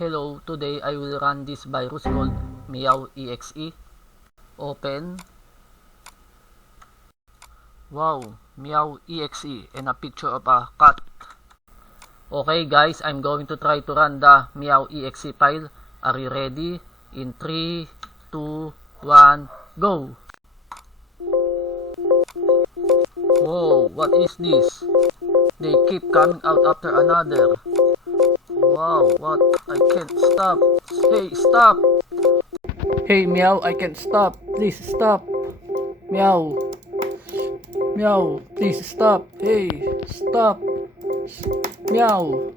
Hello, today I will run this virus called Meow.exe. Open. Wow, Meow.exe and a picture of a cat. Okay guys, I'm going to try to run the Meow.exe file. Are you ready? In 3, 2, 1, go! Whoa, what is this? They keep coming out after another. Wow, what? I can't stop. Hey, stop! Hey, Meow, I can't stop. Please stop. Meow. Meow, please stop. Hey, stop. Meow.